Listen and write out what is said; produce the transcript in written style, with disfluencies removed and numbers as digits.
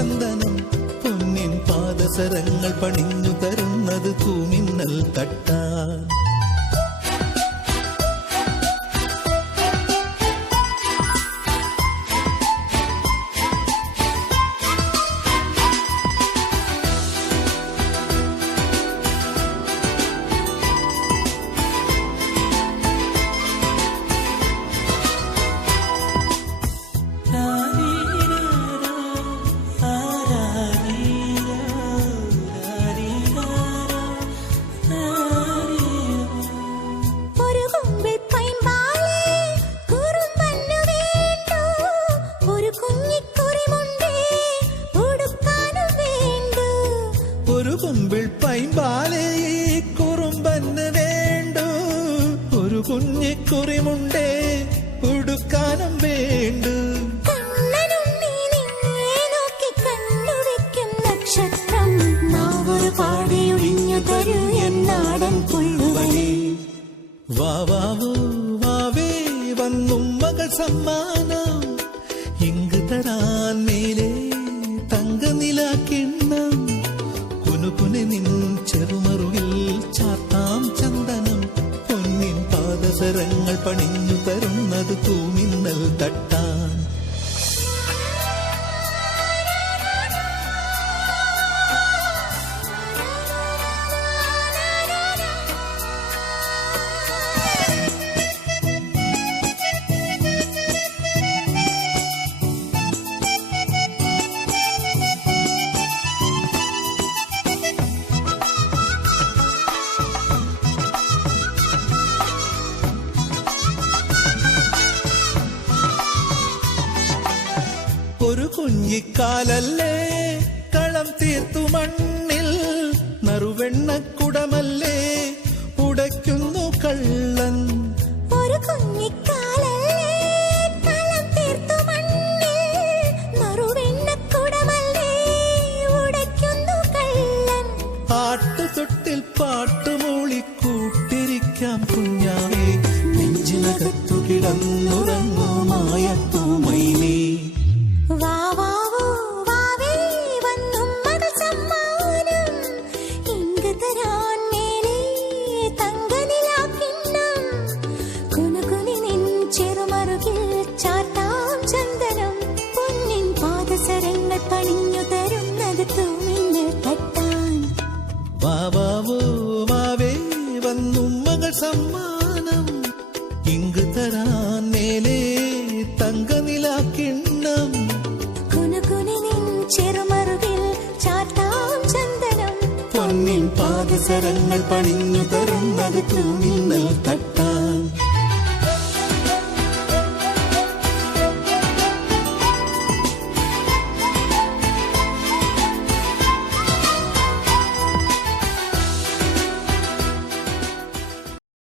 ചന്ദനം പൊന്നിൻ പാദസരങ്ങൾ പണിഞ്ഞു തരുന്നത് തൂമിന്നൽ തട്ടാൻ. ഒരു കുമ്പിൾ പൈമ്പാലേ കുറുമ്പന് വേണ്ടു, ഒരു കുഞ്ഞിക്കുറിമുണ്ടേ ഉടുക്കാനും വേണ്ടു. വാവാവൂ വാവേ വന്നും മകൾ സമ്മാനം ഇങ്ങ് തരാൻ മേലെ തങ്കനിലാക്കിണ്ണം. കുനുകുനെ നിൻ ചെറുമറുകിൽ ചാത്താം ചന്ദനം പൊന്നിൻ പാദസരങ്ങൾ പണിഞ്ഞു തരുന്നത് തൂമിന്നൽ തട്ടാൻ. ഒരു കുഞ്ഞിക്കാലല്ലേ കളം തീർത്തു മണ്ണിൽ, നറുവെണ്ണക്കുടമല്ലേ ഉടയ്ക്കുന്നു കള്ളൻ. ഒരു കുഞ്ഞിക്കാലല്ലേ കളം തീർത്തു മണ്ണിൽ, നറുവെണ്ണക്കുടമല്ലേ ഉടയ്ക്കുന്നു കള്ളൻ. ആട്ടുതൊട്ടിൽ പാട്ടുമൂളിക്കൂട്ടിരിക്കാം കുഞ്ഞാവേ, നെഞ്ചിനകത്തു കിടന്നുറങ്ങൂ മായപ്പൂമൈനേ. വാവാവൂ വാവേ വന്നും മകൾ സമ്മാനം ഇങ്ങ് തരാൻ മേലെ തങ്കനിലാക്കിണ്ണം. കുനുകുനി നിൻ ചെറുമറുകിൽ ചാർത്താം ചന്ദനം പൊന്നിൻ പാദസരങ്ങൾ പണിഞ്ഞു തരുന്നത് തൂമിന്നൽ തട്ടാൻ. വാവാവൂ വാവേ വന്നും മകൾ സമ്മാനം ഇങ്ങ് തരാൻ മേലെ തങ്കനിലാക്കിണ്ണം. ചെറുമറുകിൽ ചാർത്താം ചന്ദനം പൊന്നിൻ പാദസരങ്ങൾ പണിഞ്ഞു തരുന്നത് തൂമിന്നൽ തട്ടാൻ.